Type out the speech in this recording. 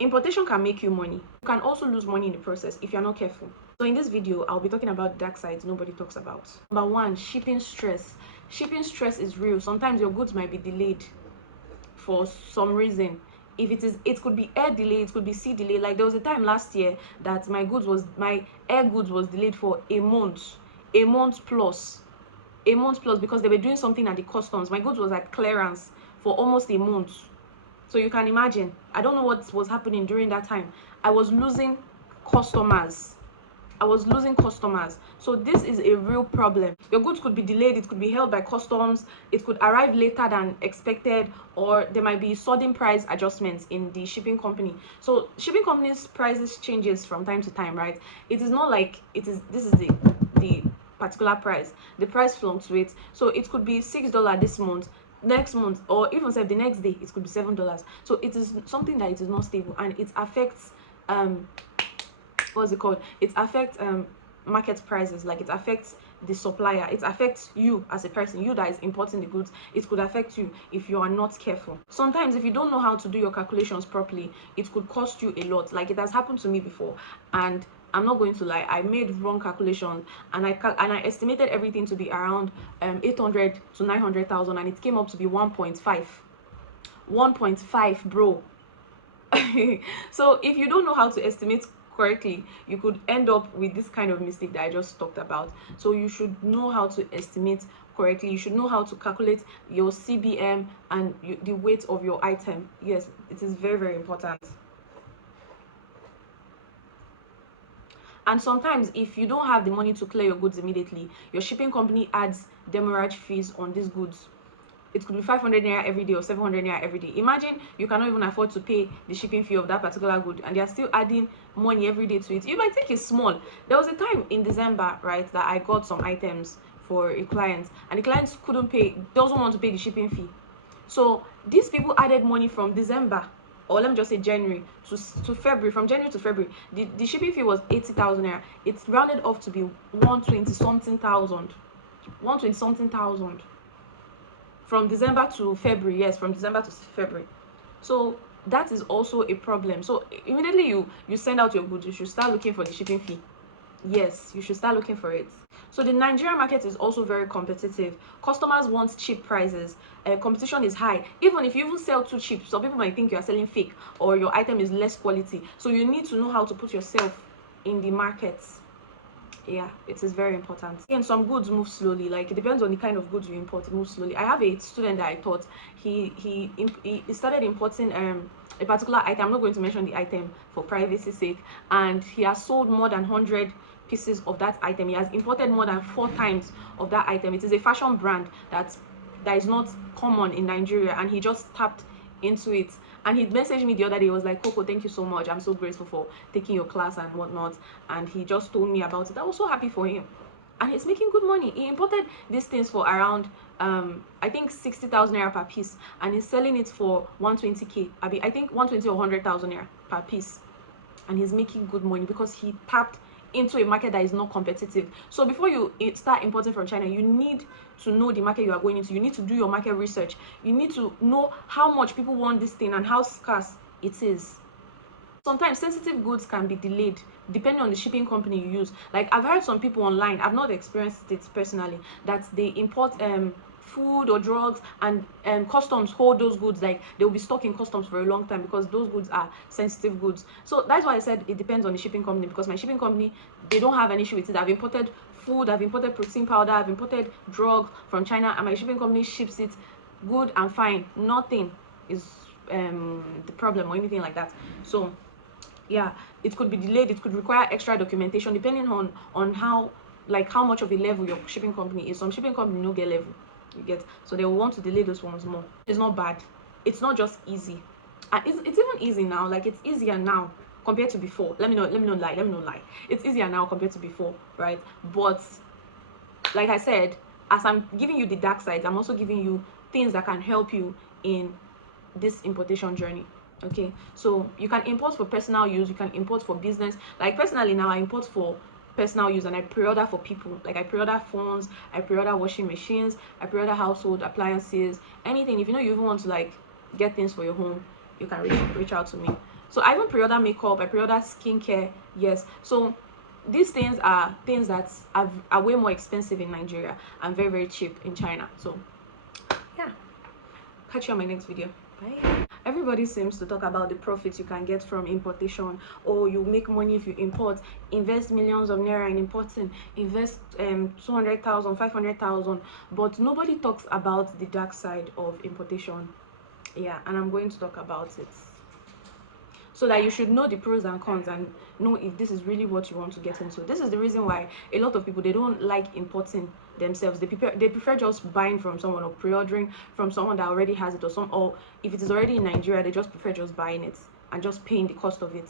Importation can make you money. You can also lose money in the process if you're not careful. So in this video, I'll be talking about dark sides nobody talks about. Number one, shipping stress. Shipping stress is real. Sometimes your goods might be delayed for some reason. If it could be air delay, it could be sea delay. Like there was a time last year that my air goods was delayed for a month plus, because they were doing something at the customs. My goods was at clearance for almost a month. So you can imagine, I don't know what was happening during that time. I was losing customers. So this is a real problem. Your goods could be delayed, it could be held by customs, it could arrive later than expected, or there might be sudden price adjustments in the shipping company. So shipping companies' prices changes from time to time, right? It is not like this is the particular price. The price fluctuates. So it could be $6 this month, next month, or even say the next day it could be $7. So it is something that it is not stable, and it affects what's it called, it affects market prices. Like it affects the supplier, it affects you as a person, you that is importing the goods. It could affect you if you are not careful. Sometimes if you don't know how to do your calculations properly, it could cost you a lot. Like it has happened to me before, and I'm not going to lie, I made wrong calculations, and I estimated everything to be around 800 to 900,000, and it came up to be 1.5, bro. So if you don't know how to estimate correctly, you could end up with this kind of mistake that I just talked about. So you should know how to estimate correctly. You should know how to calculate your CBM and the weight of your item. Yes, it is very, very important. And sometimes if you don't have the money to clear your goods immediately, your shipping company adds demurrage fees on these goods. It could be 500 naira every day or 700 naira every day. Imagine you cannot even afford to pay the shipping fee of that particular good, and they are still adding money every day to it. You might think it's small. There was a time in December, right, that I got some items for a client, and the client doesn't want to pay the shipping fee. So these people added money from December, or let me just say January to February. From January to February, the shipping fee was 80,000 naira. It's rounded off to be 120 something thousand. From December to February. Yes, from December to February. So that is also a problem. So immediately you send out your goods, you should start looking for the shipping fee. Yes, you should start looking for it. So the Nigerian market is also very competitive. Customers want cheap prices. Competition is high. Even if you even sell too cheap, some people might think you are selling fake or your item is less quality. So you need to know how to put yourself in the market. Yeah, it is very important. And some goods move slowly. Like it depends on the kind of goods you import, it moves slowly. I have a student that I taught. He started importing a particular item. I'm not going to mention the item for privacy sake, and he has sold more than 100 pieces of that item. He has imported more than 4 times of that item. It is a fashion brand that is not common in Nigeria, and he just tapped into it. And he messaged me the other day. He was like, Coco, thank you so much, I'm so grateful for taking your class and whatnot. And he just told me about it. I was so happy for him, and he's making good money. He imported these things for around I think 60,000 naira per piece, and he's selling it for 120k. I think 120 or 100,000 naira per piece, and he's making good money because he tapped into a market that is not competitive. So before you start importing from China, you need to know the market you are going into. You need to do your market research. You need to know how much people want this thing and how scarce it is. Sometimes sensitive goods can be delayed depending on the shipping company you use. Like I've heard some people online, I've not experienced it personally, that they import food or drugs, and customs hold those goods. Like they will be stuck in customs for a long time because those goods are sensitive goods. So that's why I said it depends on the shipping company, because my shipping company, they don't have an issue with it. I've imported food, I've imported protein powder, I've imported drugs from China, and my shipping company ships it good and fine. Nothing is the problem or anything like that. So yeah, it could be delayed, it could require extra documentation depending on how much of a level your shipping company is. Some shipping company no get level, you get, so they will want to delay those ones more. It's not bad, it's not just easy, and it's even easy now. Like it's easier now compared to before. Let me not lie, it's easier now compared to before, right? But like I said, as I'm giving you the dark sides, I'm also giving you things that can help you in this importation journey. Okay, so you can import for personal use, you can import for business. Like personally now, I import for personal use, and I pre-order for people. Like I pre-order phones, I pre-order washing machines, I pre-order household appliances, anything. If you know you even want to like get things for your home, you can reach out to me. So I even pre-order makeup, I pre-order skincare. Yes. So these things are things that are way more expensive in Nigeria and very, very cheap in China. So yeah, catch you on my next video. Bye. Everybody seems to talk about the profits you can get from importation. Oh, you make money if you import. Invest millions of naira in importing. Invest 200,000, 500,000. But nobody talks about the dark side of importation. Yeah, and I'm going to talk about it, so that you should know the pros and cons and know if this is really what you want to get into. This is the reason why a lot of people, they don't like importing themselves. They prefer just buying from someone or pre-ordering from someone that already has it, or if it is already in Nigeria, they just prefer just buying it and just paying the cost of it.